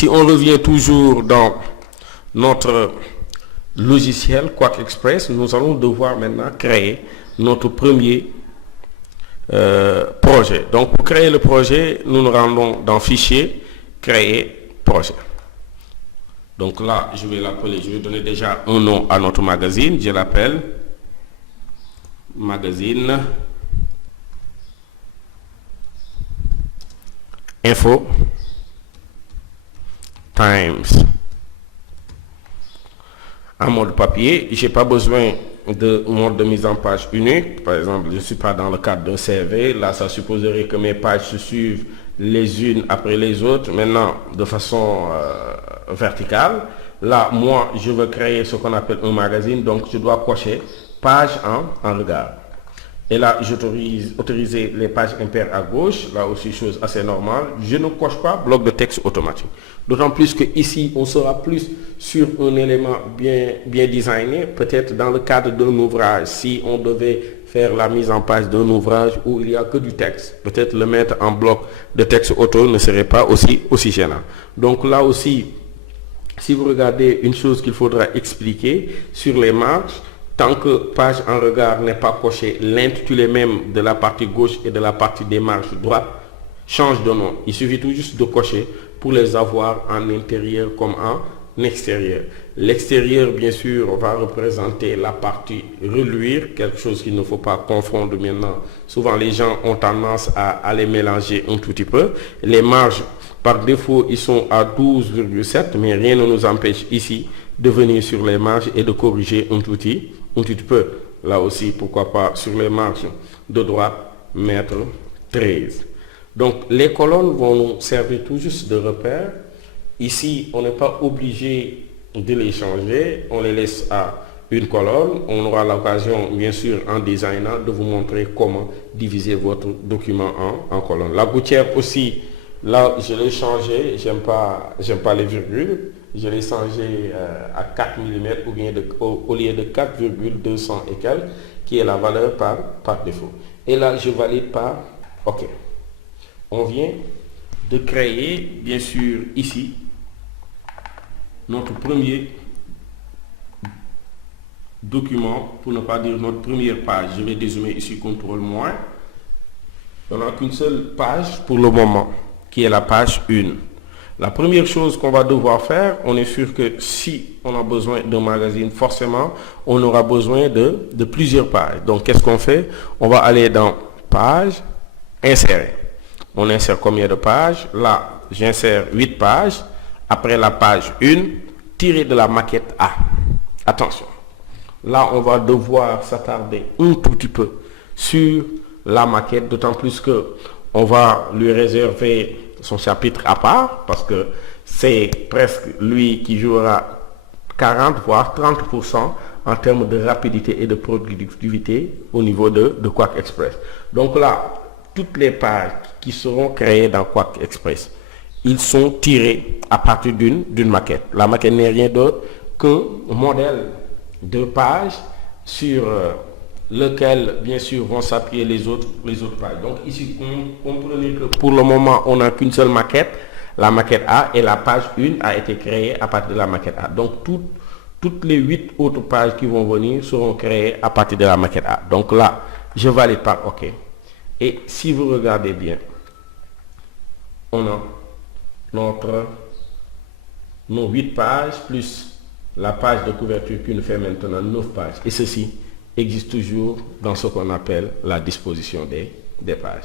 Si on revient toujours dans notre logiciel Quack Express, nous allons devoir maintenant créer notre premier projet. Donc pour créer le projet, nous nous rendons dans Fichier, Créer projet. Donc là, je vais l'appeler, je vais donner déjà un nom à notre magazine. Je l'appelle Magazine Info Times. En mode papier, j'ai pas besoin de mode de mise en page unique. Par exemple, je ne suis pas dans le cadre d'un CV. Là, ça supposerait que mes pages se suivent les unes après les autres, maintenant de façon verticale. Là, moi, je veux créer ce qu'on appelle un magazine, donc je dois cocher page en regard. Et là, j'autorise autoriser les pages impaires à gauche. Là aussi, chose assez normale. Je ne coche pas bloc de texte automatique. D'autant plus que ici, on sera plus sur un élément bien designé. Peut-être dans le cadre d'un ouvrage, si on devait faire la mise en page d'un ouvrage où il n'y a que du texte, peut-être le mettre en bloc de texte auto ne serait pas aussi gênant. Donc là aussi, si vous regardez une chose qu'il faudra expliquer sur les marges, tant que page en regard n'est pas coché, l'intitulé même de la partie gauche et de la partie des marges droite change de nom. Il suffit tout juste de cocher pour les avoir en intérieur comme en extérieur. L'extérieur, bien sûr, va représenter la partie reluire, quelque chose qu'il ne faut pas confondre maintenant. Souvent, les gens ont tendance à les mélanger un tout petit peu. Les marges, par défaut, ils sont à 12,7, mais rien ne nous empêche ici de venir sur les marges et de corriger un tout petit peu. Là aussi, pourquoi pas sur les marges de droite, mettre 13. Donc, les colonnes vont nous servir tout juste de repère. Ici, on n'est pas obligé de les changer. On les laisse à une colonne. On aura l'occasion, bien sûr, en designant, de vous montrer comment diviser votre document en colonnes. La gouttière aussi, là, je l'ai changé. J'aime pas les virgules. Je l'ai changé à 4 mm ou bien au lieu de 4,200 et quelques, qui est la valeur par défaut. Et là, je valide par OK. On vient de créer, bien sûr, ici, notre premier document, pour ne pas dire notre première page. Je vais dézoomer ici, CTRL-. On n'a qu'une seule page pour le moment, qui est la page 1. La première chose qu'on va devoir faire, on est sûr que si on a besoin d'un magazine, forcément, on aura besoin de plusieurs pages. Donc, qu'est-ce qu'on fait? On va aller dans Page, Insérer. On insère combien de pages? Là, j'insère 8 pages. Après la page 1, tirée de la maquette A. Attention. Là, on va devoir s'attarder un tout petit peu sur la maquette, d'autant plus que on va lui réserver son chapitre à part, parce que c'est presque lui qui jouera 40 voire 30% en termes de rapidité et de productivité au niveau de Quack Express. Donc là, toutes les pages qui seront créées dans Quack Express, ils sont tirés à partir d'une maquette. La maquette n'est rien d'autre qu'un modèle de page sur lequel, bien sûr, vont s'appuyer les autres pages. Donc ici, comprenez que pour le moment, on n'a qu'une seule maquette, la maquette A, et la page 1 a été créée à partir de la maquette A. Donc toutes les 8 autres pages qui vont venir seront créées à partir de la maquette A. Donc là, je valide par OK. Et si vous regardez bien, on a nos 8 pages plus la page de couverture qui nous fait maintenant 9 pages. Et ceci existe toujours dans ce qu'on appelle la disposition des pages.